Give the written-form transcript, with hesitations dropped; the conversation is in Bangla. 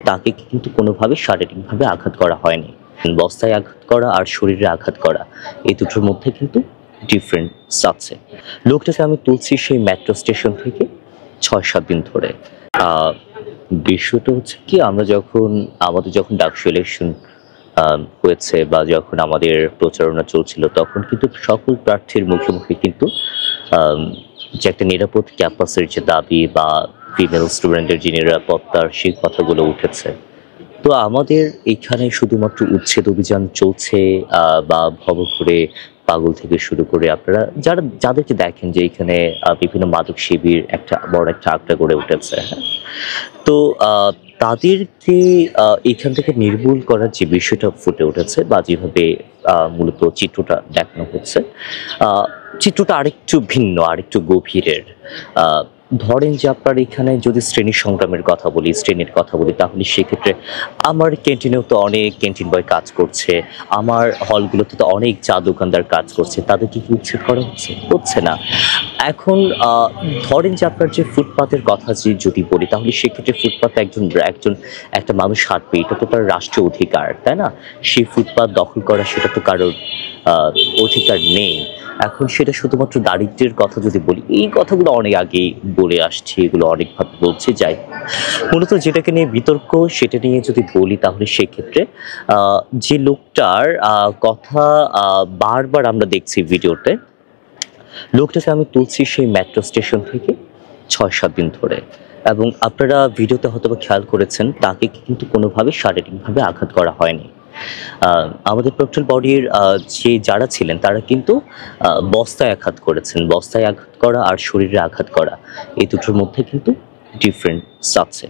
তাকে কিন্তু কোনোভাবে শারীরিকভাবে আঘাত করা হয়নি। বস্তায় আঘাত করা আর শরীরে আঘাত করা এই দুটোর মধ্যে কিন্তু ডিফারেন্স আছে। লোকটাকে আমি তুলছি সেই মেট্রো স্টেশন থেকে ৬-৭ দিন ধরে। আ বিষয়টা হচ্ছে কি আমাদের যখন ডাকসু ইলেকশন হয়েছে বা যখন আমাদের প্রচারণা চলছিল তখন কিন্তু সকল প্রার্থীর মুখে, মুখে কিন্তু আম যে একটা নিরাপদ ক্যাম্পাসের যে দাবি বা ফিমেল স্টুডেন্টের যে নিরাপত্তার সেই কথাগুলো উঠেছে। তো আমাদের এইখানে শুধুমাত্র উচ্ছেদ অভিযান চলছে বা ভবঘুরে পাগল থেকে শুরু করে আপনারা যাদেরকে দেখেন যে এখানে বিভিন্ন মাদক শিবির একটা বড় একটা আড্ডা গড়ে উঠেছে, হ্যাঁ? তো আ তাদেরকে এখান থেকে নির্মূল করার যে বিষয়টা ফুটে উঠেছে বা যেভাবে মূলত চিত্রটা দেখানো হচ্ছে, আ চিত্রটা আরেকটু ভিন্ন, আরেকটু গভীরের। আ ধরেন যে আপনার এখানে যদি শ্রেণী সংগ্রামের কথা বলি, শ্রেণীর কথা বলি তাহলে সেক্ষেত্রে আমার ক্যান্টিনেও তো অনেক ক্যান্টিন বয় কাজ করছে। আমার হলগুলোতে তো অনেক চা দোকানদার কাজ করছে। তাদেরকে কি উচ্ছেদ করা হচ্ছে? হচ্ছে না। এখন আ ধরেন যে আপনার যে ফুটপাতের কথা যদি বলি তাহলে সেক্ষেত্রে ফুটপাতে একজন একটা মানুষ হাঁটবে এটা তো তার রাষ্ট্রীয় অধিকার, তাই না? সেই ফুটপাত দখল করা সেটা তো কারোর আ অধিকার নেই। এখন সেটা শুধুমাত্র দারিদ্র্যের কথা যদি বলি, এই কথাগুলো অনেক আগেই বলে আসছি, এগুলো অনেকভাবে বলছি। যাই হোক, মূলত যেটাকে নিয়ে বিতর্ক সেটা নিয়ে যদি বলি তাহলে সেক্ষেত্রে আ যে লোকটার কথা আ বারবার আমরা দেখছি ভিডিওতে লোকটাকে আমি তুলছি সেই মেট্রো স্টেশন থেকে ৬-৭ দিন ধরে এবং আপনারা ভিডিওতে হয়তোবা খেয়াল করেছেন তাকে কিন্তু কোনোভাবে শারীরিকভাবে আঘাত করা হয়নি। আ আমাদের প্রক্টর বডির যারা ছিলেন তারা কিন্তু বস্তায় আঘাত করেছেন। বস্তায় আঘাত করা আর শরীরে আঘাত করা এই দুটোর মধ্যে কিন্তু ডিফারেন্স আছে।